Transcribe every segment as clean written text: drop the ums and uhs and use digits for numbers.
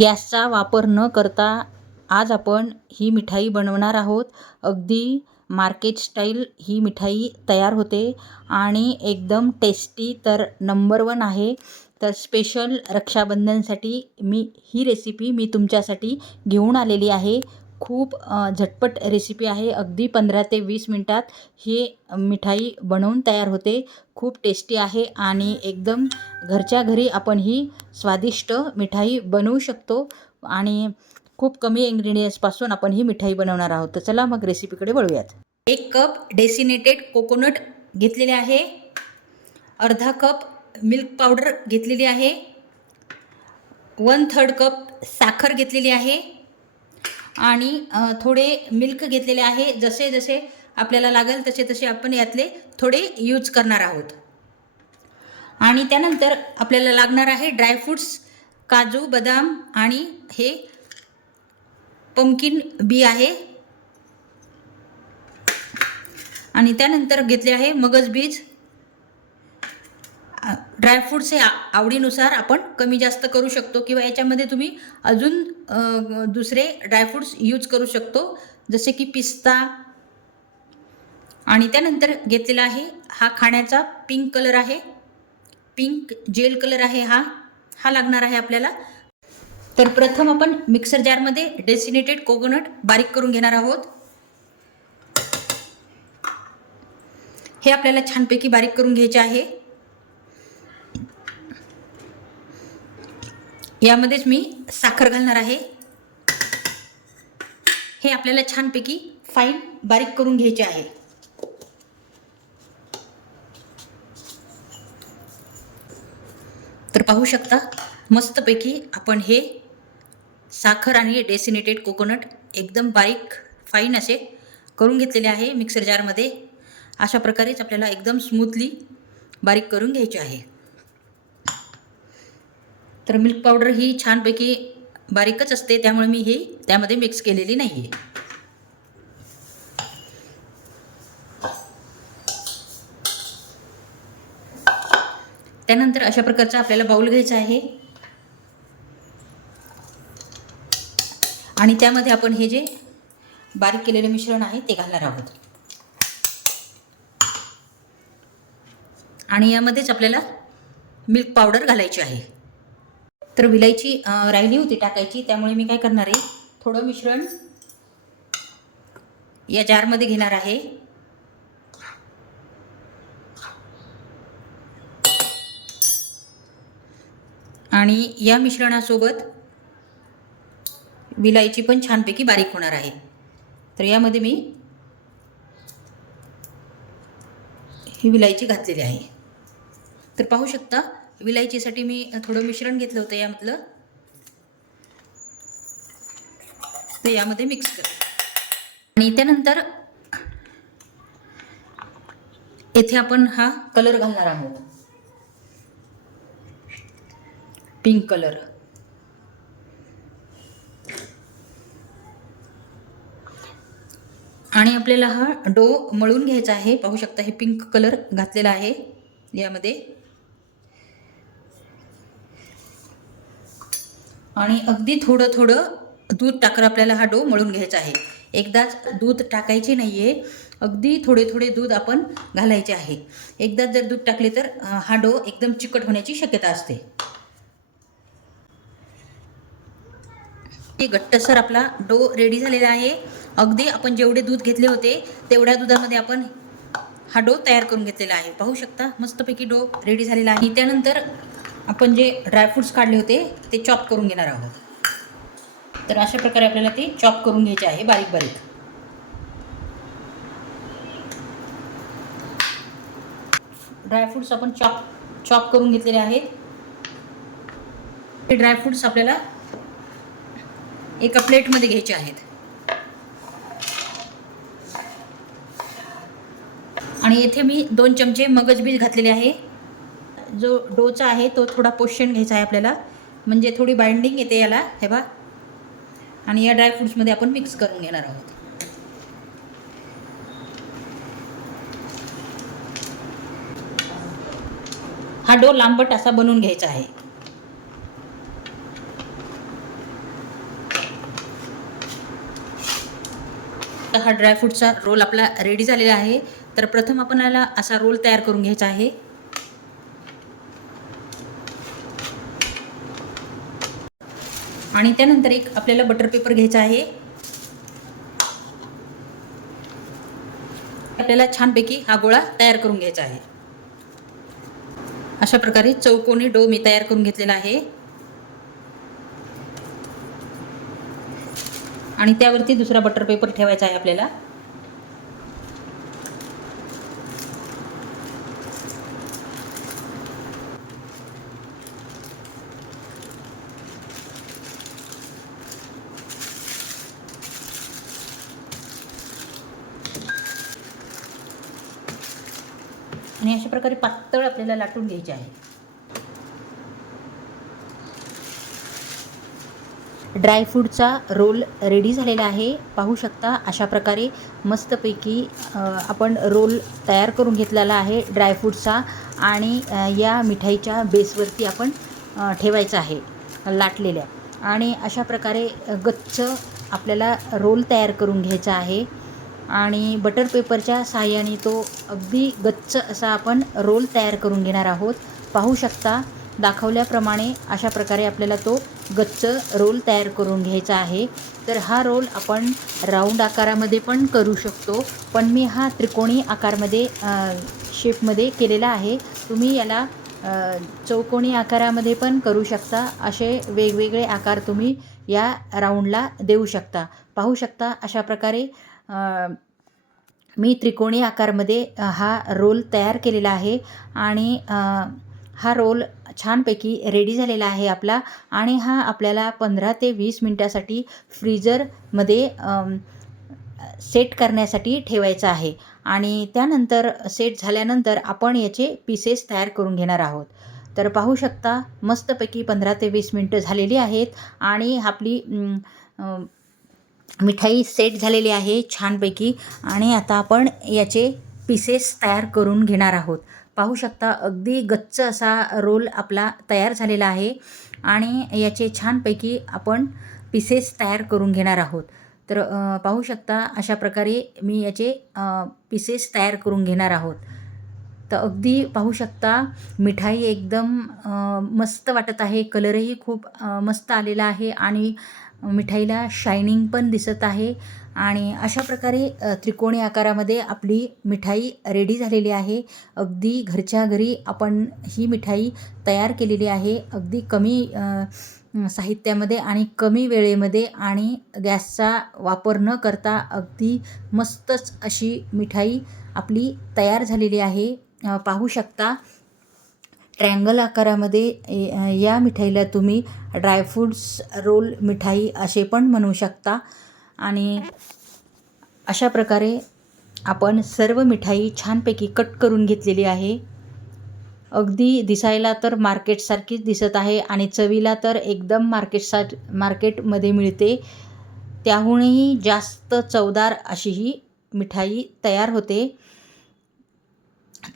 गॅसचा वापर न करता आज आपण ही मिठाई बनवणार आहोत. अगदी मार्केट स्टाईल ही मिठाई तयार होते आणि एकदम टेस्टी तर नंबर 1 आहे. तर स्पेशल रक्षाबंधनसाठी ही रेसिपी मी तुमच्यासाठी घेऊन आलेली आहे. खूप झटपट रेसिपी आहे. अगदी 15 ते 20 मिनटात ही मिठाई बनवून तयार होते. खूप टेस्टी आहे आणि एकदम घरच्या घरी आपण ही स्वादिष्ट मिठाई बनवू शकतो आणि खूप कमी इन्ग्रेडियंट्सपासून आपण ही मिठाई बनवणार आहोत. तर चला मग रेसिपीकडे वळूयात. 1 कप डेसिनेटेड कोकोनट घेतलेले आहे. अर्धा कप मिल्क पावडर घेतलेली आहे. 1/3 कप साखर घेतलेली आहे आणि थोडे मिल्क घेतलेले आहे. जसे जसे आपल्याला लागेल तसे तसे आपण यातले थोडे यूज करणार आहोत. आणि त्यानंतर आपल्याला लागणार आहे ड्रायफ्रूट्स, काजू, बदाम आणि हे पंपकिन बी आहे. आणि त्यानंतर घेतले आहे मगज बीज. ड्रायफ्रूट्स हे आवडीनुसार आपण कमी जास्त करू शकतो किंवा याच्यामध्ये तुम्ही अजून दुसरे ड्रायफ्रूट्स यूज करू शकतो, जसे की पिस्ता. आणि त्यानंतर घेतलेला आहे हा खाण्याचा पिंक कलर आहे, पिंक जेल कलर आहे. हा लागणार आहे आपल्याला. तर प्रथम आपण मिक्सर जारमध्ये डेसिनेटेड कोकोनट बारीक करून घेणार आहोत. हे आपल्याला छानपैकी बारीक करून घ्यायचे आहे. यामध्येच मी साखर घालणार आहे. हे आपल्याला छानपैकी फाईन बारीक करून घ्यायचे आहे. तर पाहू शकता मस्तपैकी आपण हे साखर आणि डेसिनेटेड कोकोनट एकदम बारीक फाईन असे करून घेतलेले आहे मिक्सर जारमध्ये. अशा प्रकारेच आपल्याला एकदम स्मूथली बारीक करून घ्यायचे आहे. तर मिल्क पावडर ही छानपैकी बारीकच असते, त्यामुळे मी हे त्यामध्ये मिक्स केलेली नाही आहे. त्यानंतर अशा प्रकारचा आपल्याला बाउल घ्यायचा आहे आणि त्यामध्ये आपण हे जे बारीक केलेले मिश्रण आहे ते घालणार आहोत. आणि यामध्येच आपल्याला मिल्क पावडर घालायची आहे. तर विलायची राहिली होती टाकायची, त्यामुळे मी काय करणार आहे, थोडं मिश्रण या जारमध्ये घेणार आहे. आणि या मिश्रणासोबत विलायची पण छानपैकी बारीक होणार आहे. तर यामध्ये मी ही विलायची घातलेली आहे. तर पाहू शकता विलायचीसाठी मी थोडं मिश्रण घेतलं होतं यामधलं, ते यामध्ये मिक्स कर. आणि त्यानंतर येथे आपण हा कलर घालणार आहोत, पिंक कलर. आणि आपल्याला हा डो मळून घ्यायचा आहे. पाहू शकता हे पिंक कलर घातलेला आहे यामध्ये. आणि अगदी थोडं थोडं दूध टाकून आपल्याला हा डो मळून घ्यायचा आहे. एकदाच दूध टाकायचे नाही आहे, अगदी थोडे थोडे दूध आपण घालायचे आहे. एकदाच जर दूध टाकले तर हा डो एकदम चिकट होण्याची शक्यता असते. घट्टसर आपला डो रेडी झालेला आहे. अगदी आपण जेवढे दूध घेतले होते तेवढ्या दुधामध्ये आपण हा डो तयार करून घेतलेला आहे. पाहू शकता मस्तपैकी डो रेडी झालेला आहे. त्यानंतर आपण जे ड्रायफ्रूट्स काढले होते ते चॉप करून घेणार आहोत. तर अशा प्रकारे आपल्याला ते चॉप करून घ्यायचे आहे बारीक बारीक. ड्रायफ्रूट्स आपण चॉप करून घेतलेले आहेत. हे ड्रायफ्रूट्स आपल्याला एका प्लेटमध्ये घ्यायचे आहेत. आणि येथे मी 2 चमचे मगज बीज घातलेले आहे. जो डोचा आहे तो थोडा पोषण घ्यायचा आहे आपल्याला, म्हणजे थोडी बाइंडिंग येते याला. हे बघा. आणि या ड्रायफ्रूट्समध्ये आपण मिक्स करून घेणार आहोत. हा डो लांबट असा बनवून घ्यायचा आहे. तर हा ड्रायफ्रूटचा रोल आपला रेडी झालेला आहे. तर प्रथम आपल्याला असा रोल तयार करून घ्यायचा आहे. आणि त्यानंतर एक आपल्याला बटर पेपर घ्यायचा आहे. आपल्याला छानपैकी हा गोळा तयार करून घ्यायचा आहे. अशा प्रकारे चौकोनी डो मी तयार करून घेतलेला आहे. आणि त्यावरती दुसरा बटर पेपर ठेवायचा आहे आपल्याला. आणि अशा प्रकारे पातळ आपल्याला लाटून घ्यायचे आहे. ड्रायफ्रूटचा रोल रेडी झालेला आहे. पाहू शकता अशा प्रकारे मस्तपैकी आपण रोल तयार करून घेतलेला आहे ड्रायफ्रूटचा. आणि या मिठाईच्या बेसवरती आपण ठेवायचं आहे लाटलेल्या. आणि अशा प्रकारे गच्च आपल्याला रोल तयार करून घ्यायचा आहे. आणि बटर पेपरच्या साहाय्याने तो अगदी गच्च असा आपण रोल तयार करून घेणार आहोत. पाहू शकता दाखवल्याप्रमाणे अशा प्रकारे आपल्याला तो गच्च रोल तयार करून घ्यायचा आहे. तर हा रोल आपण राऊंड आकारामध्ये पण करू शकतो, पण मी हा त्रिकोणी आकारमध्ये शेपमध्ये केलेला आहे. तुम्ही याला चौकोनी आकारामध्ये पण करू शकता. असे वेगवेगळे आकार तुम्ही या राऊंडला देऊ शकता. पाहू शकता अशा प्रकारे मी त्रिकोणी आकारमध्ये हा रोल तयार केलेला आहे. आणि हा रोल छानपैकी रेडी झालेला आहे आपला. आणि हा आपल्याला 15 ते 20 मिनटासाठी फ्रीजरमध्ये सेट करण्यासाठी ठेवायचा आहे. आणि त्यानंतर सेट झाल्यानंतर आपण याचे पीसेस तयार करून घेणार आहोत. तर पाहू शकता मस्तपैकी 15 ते 20 मिनटं झालेली आहेत. आणि आपली मिठाई सेट झालेली आहे छानपैकी. आणि आता आपण याचे पीसेस तयार करून घेणार आहोत. पाहू शकता अगदी गच्च असा रोल आपला तयार झालेला आहे. आणि याचे छानपैकी आपण पीसेस तयार करून घेणार आहोत. तर पाहू शकता अशा प्रकारे मी याचे पीसेस तयार करून घेणार आहोत. तर अगदी पाहू शकता मिठाई एकदम मस्त वाटत आहे. कलरही खूप मस्त आलेला आहे. आणि मिठाईला शायनिंग पण दिसत आहे. आणि अशा प्रकारे त्रिकोणी आकारामध्ये आपली मिठाई रेडी झालेली आहे. अगदी घरच्या घरी आपण ही मिठाई तयार केलेली आहे. अगदी कमी साहित्यामध्ये आणि कमी वेळेमध्ये आणि गॅसचा वापर न करता अगदी मस्तच अशी मिठाई आपली तयार झालेली आहे. पाहू शकता ट्रँगल आकारामध्ये या मिठाईला तुम्ही ड्रायफ्रूट्स रोल मिठाई असे पण म्हणू शकता. आणि अशा प्रकारे आपण सर्व मिठाई छानपैकी कट करून घेतलेली आहे. अगदी दिसायला तर मार्केटसारखीच दिसत आहे आणि चवीला तर एकदम मार्केटमध्ये मिळते त्याहूनही जास्त चवदार अशी ही मिठाई तयार होते.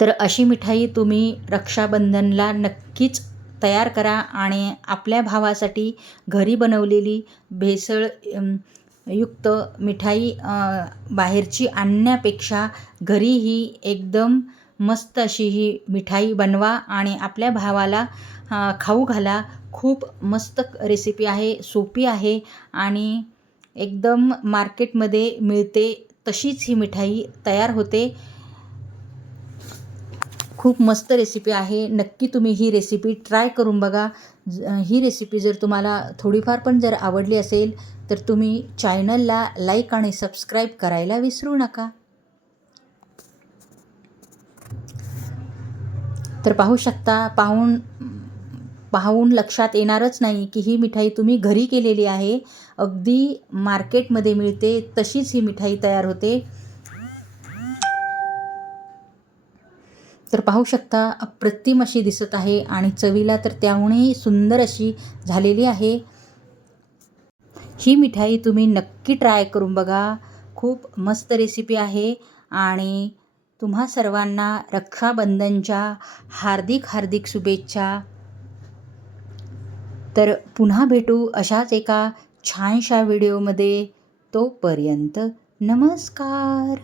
तर अशी मिठाई तुम्ही रक्षाबंधनला नक्कीच तयार करा. आणि आपल्या भावासाठी घरी बनवलेली भेसळ युक्त मिठाई बाहेरची आणण्यापेक्षा घरी ही एकदम मस्त अशी ही मिठाई बनवा आणि आपल्या भावाला खाऊ घाला. खूप मस्त रेसिपी आहे, सोपी आहे आणि एकदम मार्केटमध्ये मिळते तशीच ही मिठाई तयार होते. खूप मस्त रेसिपी आहे. नक्की तुम्ही ही रेसिपी ट्राय करून बघा. ही रेसिपी जर तुम्हाला थोडीफार पण जर आवडली असेल तर तुम्ही चॅनलला लाईक आणि सबस्क्राईब करायला विसरू नका. तर पाहू शकता पाहून लक्षात येणारच नाही की ही मिठाई तुम्ही घरी केलेली आहे. अगदी मार्केटमध्ये मिळते तशीच ही मिठाई तयार होते. तर पाहू शकता अप्रतिम अशी दिसत आहे आणि चवीला तर त्याहूनही सुंदर अशी झालेली आहे. ही मिठाई तुम्ही नक्की ट्राय करून बघा. खूप मस्त रेसिपी आहे. आणि तुम्हा सर्वांना रक्षाबंधनच्या हार्दिक शुभेच्छा. तर पुन्हा भेटू अशाच एका छानशा व्हिडिओमध्ये. तोपर्यंत नमस्कार.